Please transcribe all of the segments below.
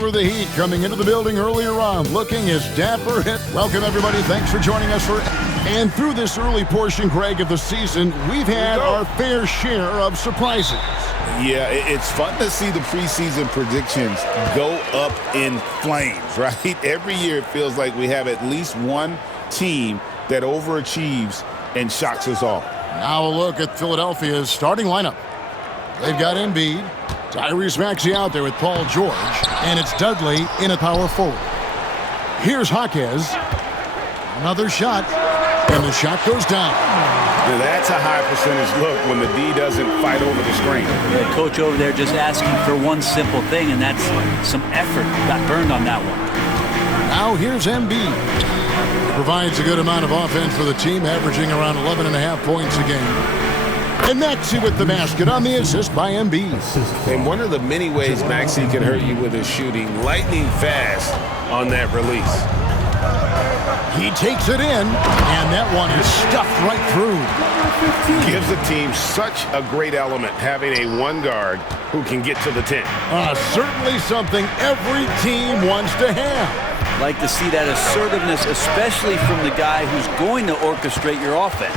For the Heat coming into the building earlier on, looking as dapper. Welcome, everybody. Thanks for joining us and through this early portion, Greg, of the season, we've had our fair share of surprises. Yeah, it's fun to see the preseason predictions go up in flames, right? Every year it feels like we have at least one team that overachieves and shocks us all. Now a look at Philadelphia's starting lineup. They've got Embiid, Tyrese Maxey out there with Paul George, and it's Dudley in a power forward. Here's Jaquez. Another shot, and the shot goes down. That's a high percentage look when the D doesn't fight over the screen. The coach over there just asking for one simple thing, and that's some effort. Got burned on that one. Now here's Embiid. He provides a good amount of offense for the team, averaging around 11.5 points a game. And Maxey with the basket on the assist by Embiid. And one of the many ways Maxey can hurt you with his shooting, lightning fast on that release. He takes it in, and that one is stuffed right through. Gives the team such a great element, having a one guard who can get to the 10. Certainly something every team wants to have. Like to see that assertiveness, especially from the guy who's going to orchestrate your offense.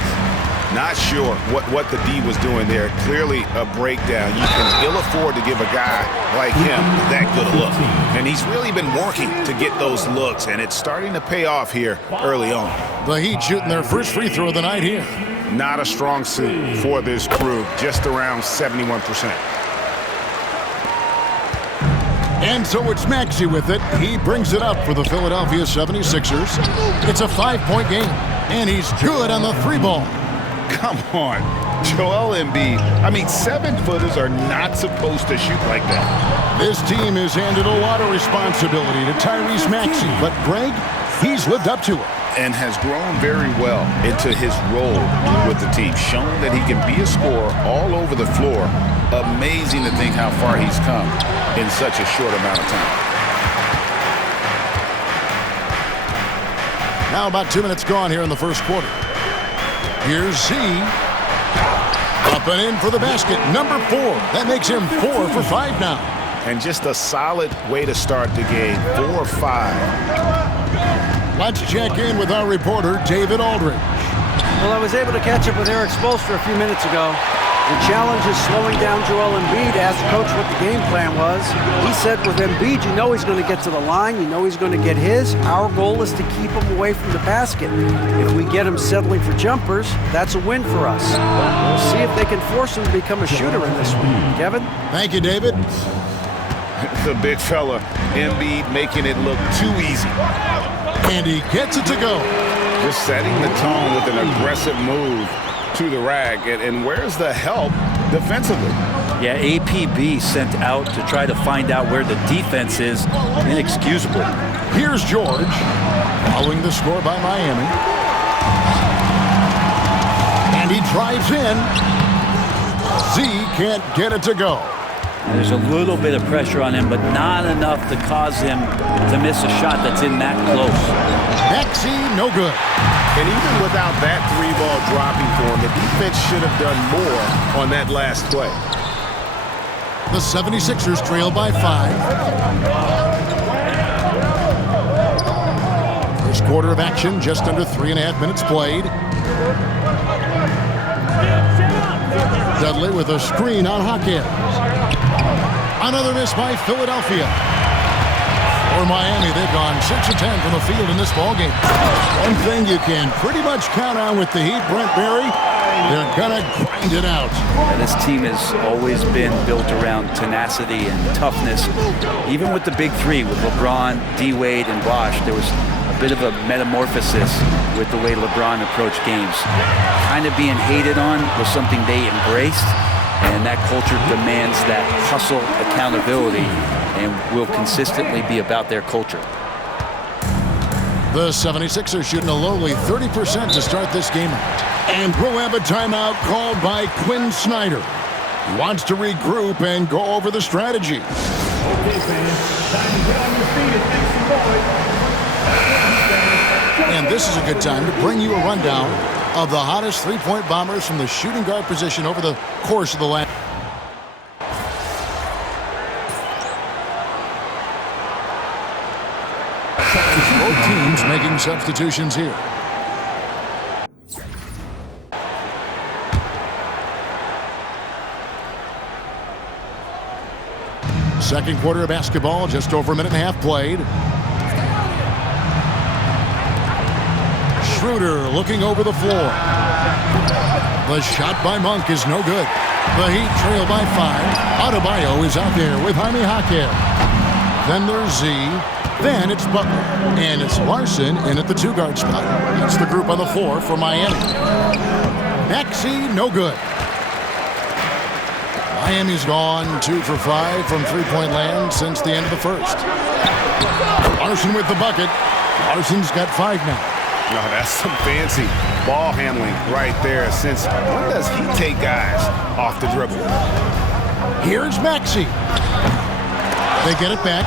Not sure what the D was doing there. Clearly a breakdown. You can ill afford to give a guy like him that good a look. And he's really been working to get those looks, and it's starting to pay off here early on. The Heat shooting their first free throw of the night here. Not a strong suit for this crew, just around 71%. And so it's Maxey with it. He brings it up for the Philadelphia 76ers. It's a 5-point game, and he's good on the three ball. Come on, Joel Embiid. I mean, 7-footers are not supposed to shoot like that. This team has handed a lot of responsibility to Tyrese Maxey, but Greg, he's lived up to it. And has grown very well into his role with the team, shown that he can be a scorer all over the floor. Amazing to think how far he's come in such a short amount of time. Now about 2 minutes gone here in the first quarter. Here's Z. Up and in for the basket. Number 4. That makes him 4 for 5 now. And just a solid way to start the game. 4 or 5. Let's check in with our reporter, David Aldridge. Well, I was able to catch up with Eric Spoelstra a few minutes ago. The challenge is slowing down Joel Embiid. Asked the coach what the game plan was. He said with Embiid, you know he's going to get to the line. You know he's going to get his. Our goal is to keep him away from the basket. If we get him settling for jumpers, that's a win for us. We'll see if they can force him to become a shooter in this one. Kevin? Thank you, David. The big fella, Embiid, making it look too easy. And he gets it to go. Just setting the tone with an aggressive move to the rack. And where's the help defensively? Yeah, APB sent out to try to find out where the defense is. Inexcusable. Here's George, following the score by Miami. And he drives in. Z can't get it to go. And there's a little bit of pressure on him, but not enough to cause him to miss a shot that's in that close. Maxey, no good. And even without that 3-ball dropping for him, the defense should have done more on that last play. The 76ers trail by 5. First quarter of action, just under 3.5 minutes played. Dudley with a screen on Jaquez. Another miss by Philadelphia. For Miami, they've gone 6 of 10 from the field in this ballgame. One thing you can pretty much count on with the Heat, Brent Barry, they're going to grind it out. And this team has always been built around tenacity and toughness. Even with the big three, with LeBron, D-Wade, and Bosh, there was a bit of a metamorphosis with the way LeBron approached games. Kind of being hated on was something they embraced, and that culture demands that hustle accountability and will consistently be about their culture. The 76ers shooting a lowly 30% to start this game out. And we'll have a timeout called by Quinn Snyder. He wants to regroup and go over the strategy. Okay, fans, time to get on your feet and make some noise. And this is a good time to bring you a rundown of the hottest three-point bombers from the shooting guard position over the course of the last. Both teams making substitutions here. Second quarter of basketball, just over a minute and a half played. Schroeder looking over the floor. The shot by Monk is no good. The Heat trail by 5. Adebayo is out there with Jaime Jaquez. Then there's Z. Then it's Butler. And it's Larson in at the 2-guard spot. That's the group on the floor for Miami. Maxey, no good. Miami's gone 2 for 5 from three-point land since the end of the first. Larson with the bucket. Larson's got 5 now. No, that's some fancy ball handling right there. Since when does he take guys off the dribble? Here's Maxey. They get it back.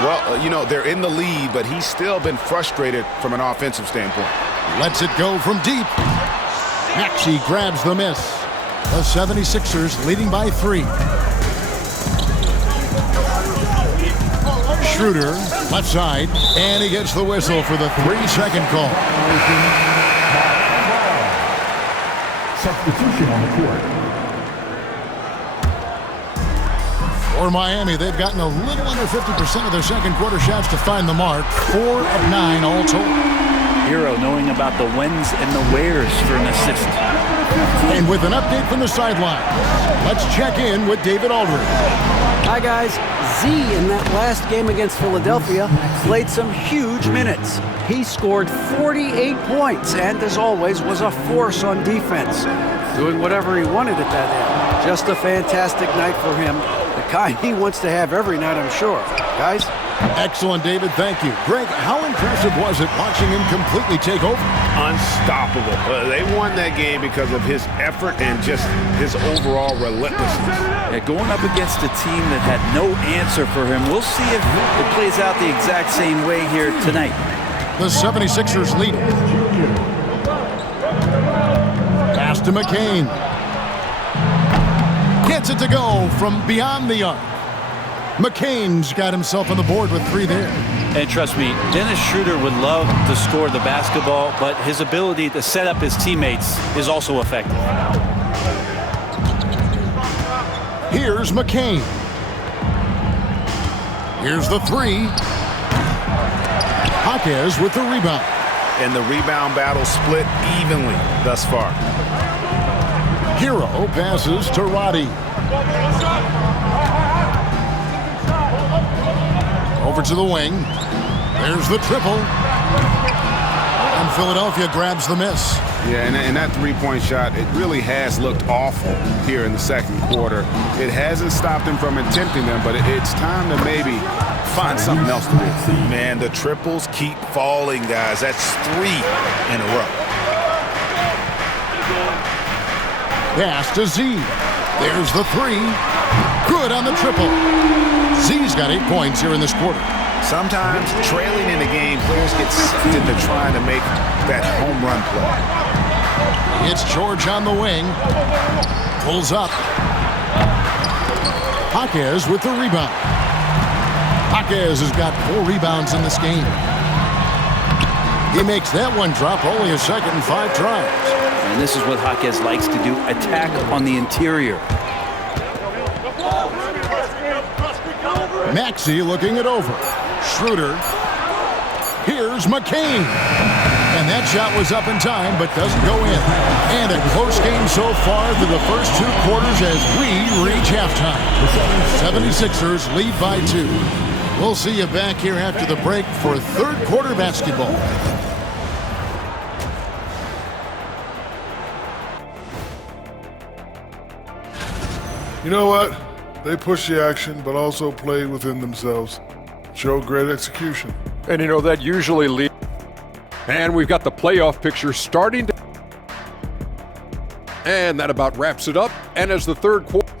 Well, you know, they're in the lead, but he's still been frustrated from an offensive standpoint. Lets it go from deep. Maxey grabs the miss. The 76ers leading by 3. Schroeder, left side, and he gets the whistle for the 3-second call. Substitution on the court. For Miami, they've gotten a little under 50% of their second quarter shots to find the mark. 4 of 9 all told. Hero knowing about the whens and the wheres for an assist. And with an update from the sideline, let's check in with David Aldridge. Hi, guys. Z in that last game against Philadelphia played some huge minutes. He scored 48 points and, as always, was a force on defense, doing whatever he wanted at that end. Just a fantastic night for him. The kind he wants to have every night, I'm sure. Guys? Excellent, David. Thank you. Greg, how impressive was it watching him completely take over? Unstoppable. They won that game because of his effort and just his overall relentlessness. Yeah, going up against a team that had no answer for him. We'll see if it plays out the exact same way here tonight. The 76ers lead. Pass to McCain. Gets it to go from beyond the arc. McCain's got himself on the board with 3 there. And trust me, Dennis Schroeder would love to score the basketball, but his ability to set up his teammates is also effective. Here's McCain. Here's the 3. Jaquez with the rebound. And the rebound battle split evenly thus far. Hero passes to Roddy. Over to the wing. There's the triple. And Philadelphia grabs the miss. Yeah, and that three-point shot, it really has looked awful here in the second quarter. It hasn't stopped him from attempting them, but it's time to maybe find something else to do. Man, the triples keep falling, guys. That's 3 in a row. Pass to Z. There's the 3. Good on the triple. Z's got 8 points here in this quarter. Sometimes trailing in the game, players get sucked into trying to make that home run play. It's George on the wing. Pulls up. Jaquez with the rebound. Jaquez has got 4 rebounds in this game. He makes that one drop only a second and 5 tries. And this is what Jaquez likes to do, attack on the interior. Maxey looking it over. Schroeder. Here's McCain. And that shot was up in time, but doesn't go in. And a close game so far through the first 2 quarters as we reach halftime. 76ers lead by 2. We'll see you back here after the break for third quarter basketball. You know what? They push the action, but also play within themselves. Show great execution. And you know, that usually leads. And we've got the playoff picture starting to. And that about wraps it up. And as the third quarter.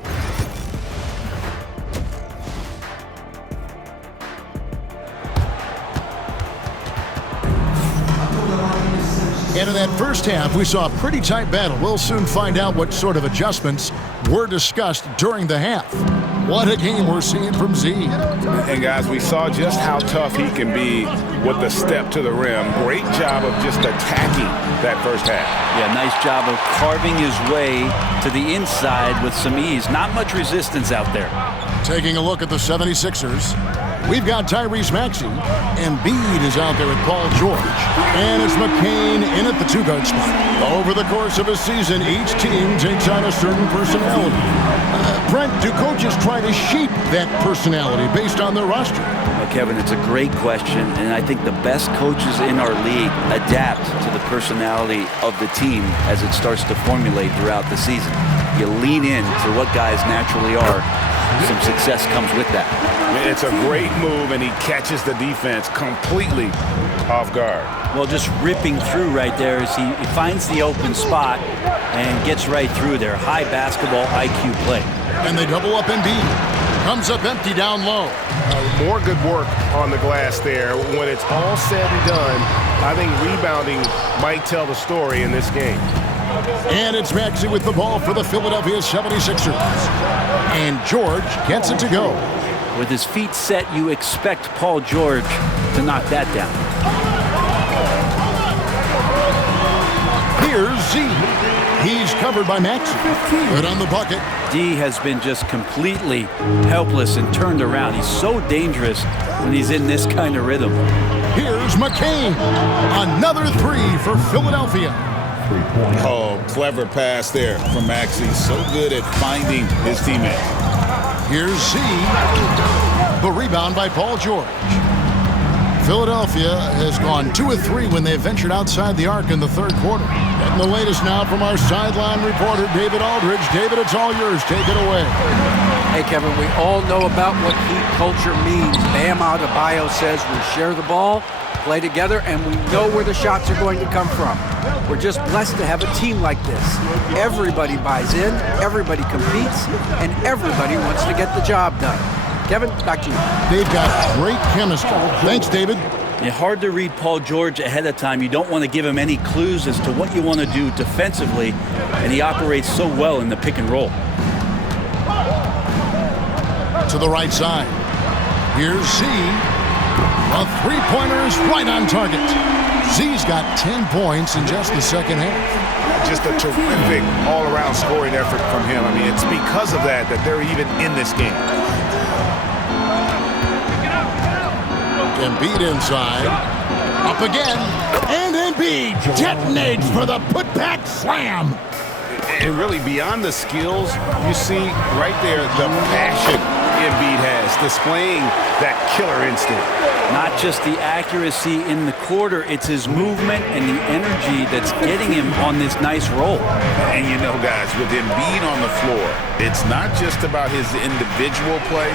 And in that first half, we saw a pretty tight battle. We'll soon find out what sort of adjustments were discussed during the half. What a game we're seeing from Z. And guys, we saw just how tough he can be with the step to the rim. Great job of just attacking that first half. Yeah, nice job of carving his way to the inside with some ease. Not much resistance out there. Taking a look at the 76ers, we've got Tyrese Maxey. Embiid is out there with Paul George. And it's McCain in at the two-guard spot. Over the course of a season, each team takes on a certain personality. Brent, do coaches try to shape that personality based on their roster? Well, Kevin, it's a great question, and I think the best coaches in our league adapt to the personality of the team as it starts to formulate throughout the season. You lean in to what guys naturally are. Some success comes with that. It's a great move, and he catches the defense completely off guard. Well, just ripping through right there as he finds the open spot and gets right through there. High basketball IQ play. And they double up Embiid. Comes up empty down low. More good work on the glass there. When it's all said and done, I think rebounding might tell the story in this game. And it's Maxey with the ball for the Philadelphia 76ers. And George gets it to go. With his feet set, you expect Paul George to knock that down. Here's Z. He's covered by Maxey. Good on the bucket. D has been just completely helpless and turned around. He's so dangerous when he's in this kind of rhythm. Here's McCain. Another three for Philadelphia. Oh, clever pass there from Maxey. So good at finding his teammate. Here's Z. The rebound by Paul George. Philadelphia has gone 2 of 3 when they ventured outside the arc in the third quarter. And the latest now from our sideline reporter, David Aldridge. David, it's all yours. Take it away. Hey, Kevin, we all know about what heat culture means. Bam Adebayo says we share the ball, play together, and we know where the shots are going to come from. We're just blessed to have a team like this. Everybody buys in, everybody competes, and everybody wants to get the job done. Kevin, back to you. They've got great chemistry. Thanks, David. It's hard to read Paul George ahead of time. You don't want to give him any clues as to what you want to do defensively, and he operates so well in the pick and roll. To the right side. Here's Z. A three-pointer is right on target. Z's got 10 points in just the second half. Just a terrific all-around scoring effort from him. I mean, it's because of that they're even in this game. Embiid inside. Up again. And Embiid detonates for the putback slam. And really, beyond the skills, you see right there the passion Embiid has, displaying that killer instinct. Not just the accuracy in the quarter, it's his movement and the energy that's getting him on this nice roll. And you know, guys, with Embiid on the floor, it's not just about his individual play.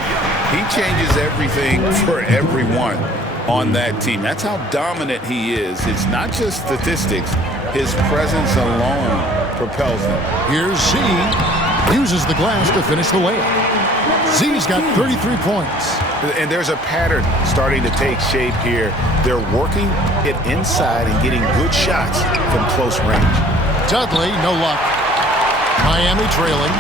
He changes everything for everyone on that team. That's how dominant he is. It's not just statistics. His presence alone propels them. Here's Z. Uses the glass to finish the layup. Z's got 33 points. And there's a pattern starting to take shape here. They're working it inside and getting good shots from close range. Dudley, no luck. Miami trailing.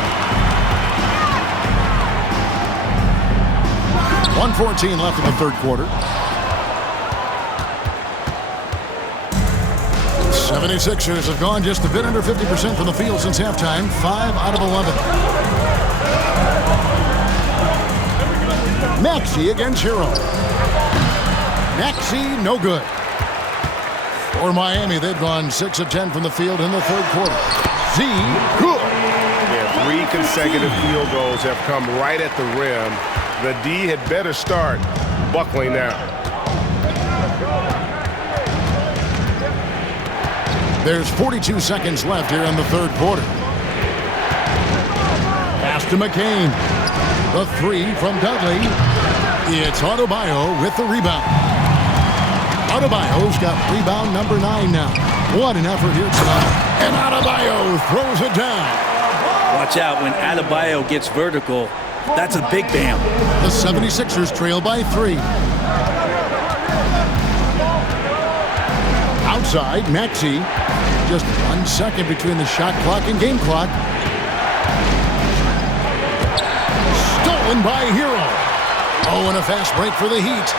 1:14 left in the third quarter. 76ers have gone just a bit under 50% from the field since halftime. 5 out of 11. Maxey against Hero. Maxey, no good. For Miami, they've gone 6 of 10 from the field in the third quarter. Z, good. Yeah, 3 consecutive field goals have come right at the rim. The D had better start buckling now. There's 42 seconds left here in the third quarter. Pass to McCain. The three from Dudley. It's Adebayo with the rebound. Adebayo's got rebound number 9 now. What an effort here tonight. And Adebayo throws it down. Watch out when Adebayo gets vertical. That's a big bam. The 76ers trail by 3. Outside, Maxey. Just 1 second between the shot clock and game clock. Stolen by Hero. Oh, and a fast break for the Heat.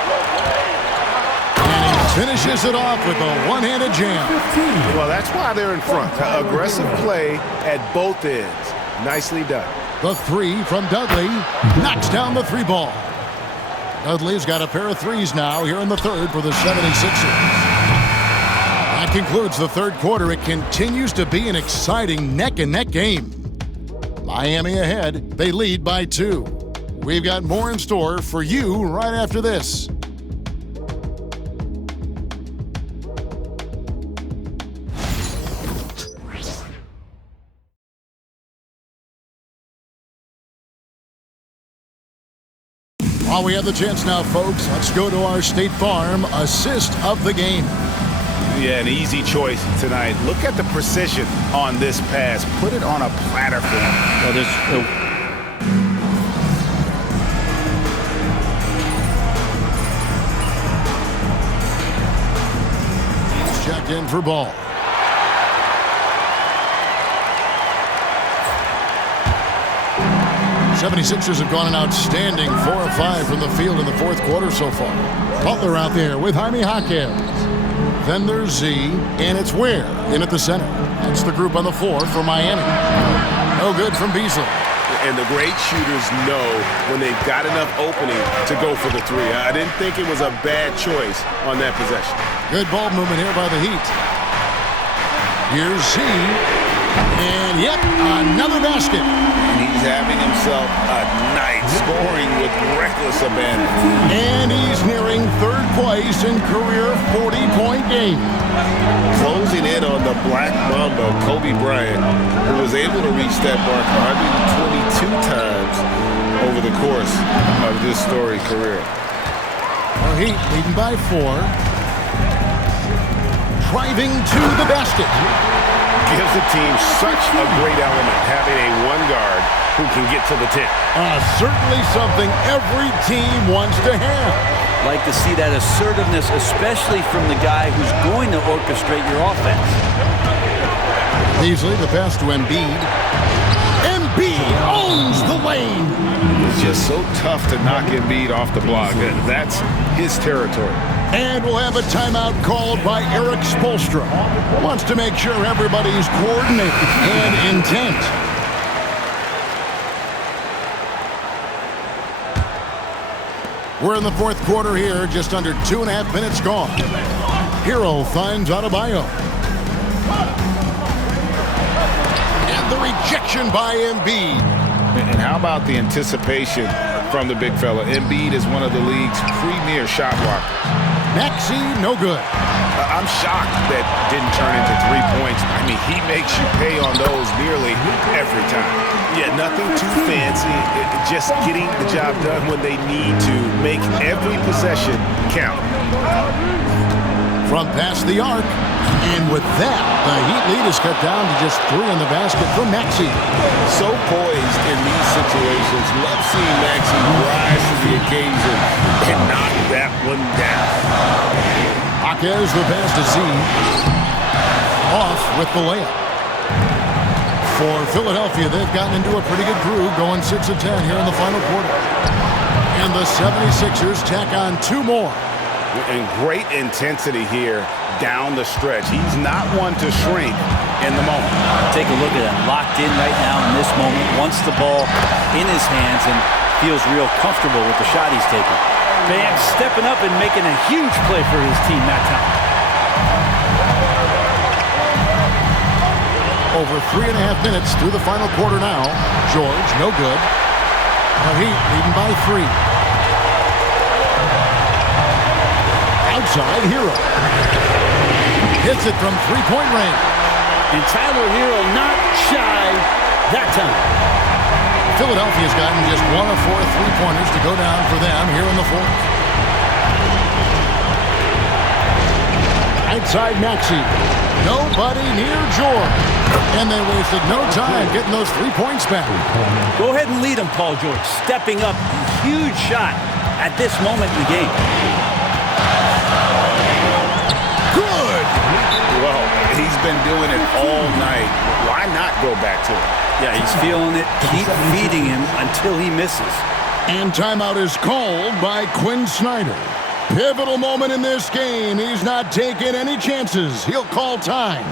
And he finishes it off with a one-handed jam. Well, that's why they're in front. Aggressive play at both ends. Nicely done. The three from Dudley knocks down the three ball. Dudley's got a pair of threes now here in the third for the 76ers. That concludes the third quarter. It continues to be an exciting neck-and-neck game. Miami ahead. They lead by 2. We've got more in store for you right after this. While we have the chance now, folks, let's go to our State Farm assist of the game. Yeah, an easy choice tonight. Look at the precision on this pass. Put it on a platter for him. He's checked in for ball. The 76ers have gone an outstanding 4 of 5 from the field in the fourth quarter so far. Butler out there with Jaime Jaquez. Then there's Z, and it's Ware in at the center. That's the group on the floor for Miami. No good from Beasley. And the great shooters know when they've got enough opening to go for the three. I didn't think it was a bad choice on that possession. Good ball movement here by the Heat. Here's Z. And yep, another basket. And he's having himself a night scoring with reckless abandon. And he's nearing third place in career 40-point game. Closing in on the Black Mamba, Kobe Bryant, who was able to reach that mark 122 times over the course of this storied career. The Heat leading by 4. Driving to the basket. Gives the team such a great element having a one guard who can get to the 10. Certainly something every team wants to have. Like to see that assertiveness, especially from the guy who's going to orchestrate your offense. Beasley, the pass to Embiid. Embiid owns the lane. It's just so tough to knock Embiid off the block. That's his territory. And we'll have a timeout called by Eric Spoelstra. Wants to make sure everybody's coordinated and intent. We're in the fourth quarter here, just under 2.5 minutes gone. Hero finds Adebayo. And the rejection by Embiid. And how about the anticipation from the big fella? Embiid is one of the league's premier shot blockers. Maxey, no good. I'm shocked that didn't turn into 3 points. I mean, he makes you pay on those nearly every time. Yeah, nothing too fancy. Just getting the job done when they need to. Make every possession count. From past the arc. And with that, the Heat lead is cut down to just 3 in the basket from Maxey. So poised in these situations. Love seeing Maxey rise to the occasion and knock that one down. Jaquez the pass to Z. Off with the layup. For Philadelphia, they've gotten into a pretty good groove, going 6 of 10 here in the final quarter. And the 76ers tack on 2 more. And great intensity here down the stretch. He's not one to shrink in the moment. Take a look at that. Locked in right now in this moment. Wants the ball in his hands and feels real comfortable with the shot he's taking. Bam stepping up and making a huge play for his team that time. Over 3.5 minutes through the final quarter now. George, no good. The Heat leading by 3. Outside, Hero. Hits it from 3-point range. And Tyler Hero not shy that time. Philadelphia's gotten just 1 of 4 3-pointers to go down for them here in the fourth. Outside Maxey. Nobody near George. And they wasted no time getting those 3 points back. Go ahead and lead him, Paul George. Stepping up. Huge shot at this moment in the game. Good! Well, he's been doing it all night. Why not go back to it? Yeah, he's feeling it. Keep feeding him until he misses. And timeout is called by Quinn Snyder. Pivotal moment in this game. He's not taking any chances. He'll call time.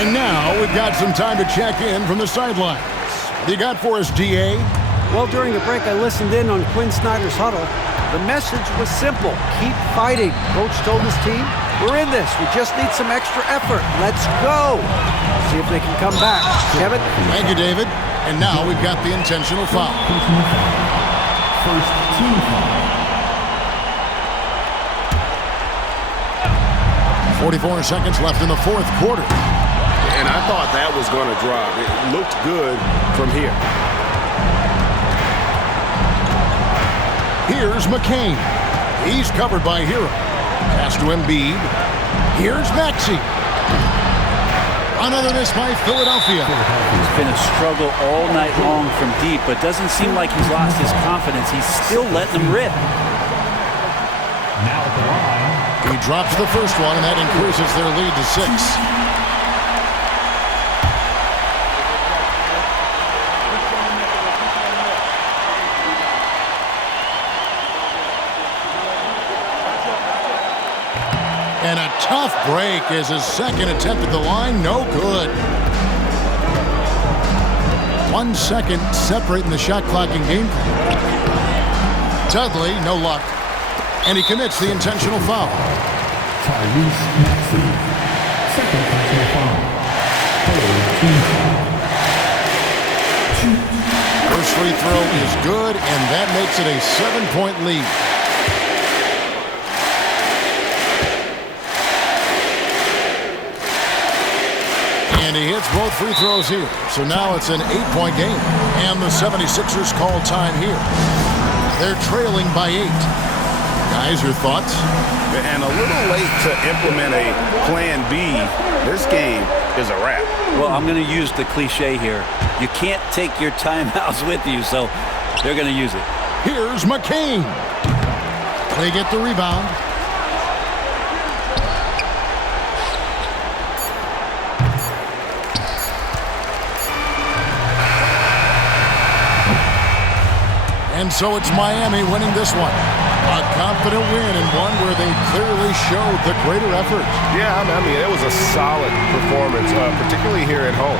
And now we've got some time to check in from the sidelines. What do you got for us, DA? Well, during the break, I listened in on Quinn Snyder's huddle. The message was simple. Keep fighting. Coach told his team, we're in this. We just need some extra effort. Let's go. See if they can come back. Kevin? Thank you, David. And now we've got the intentional foul. First team foul. 44 seconds left in the fourth quarter. And I thought that was going to drop. It looked good from here. Here's McCain. He's covered by Hero. Pass to Embiid. Here's Maxey. Another miss by Philadelphia. It's been a struggle all night long from deep, but doesn't seem like he's lost his confidence. He's still letting them rip. Now at the line. He drops the first one, and that increases their lead to 6. And a tough break as his second attempt at the line, no good. 1 second separating the shot clock and game clock. Dudley, no luck. And he commits the intentional foul. Tyrese Maxey. Second personal foul. Team foul. First free throw is good, and that makes it a 7-point lead. And he hits both free throws here. So now it's an 8-point game. And the 76ers call time here. They're trailing by 8. Guys, your thoughts? And a little late to implement a plan B. This game is a wrap. Well, I'm going to use the cliche here. You can't take your timeouts with you, so they're going to use it. Here's McCain. They get the rebound. And so it's Miami winning this one. A confident win and one where they clearly showed the greater effort. Yeah, I mean, it was a solid performance, particularly here at home.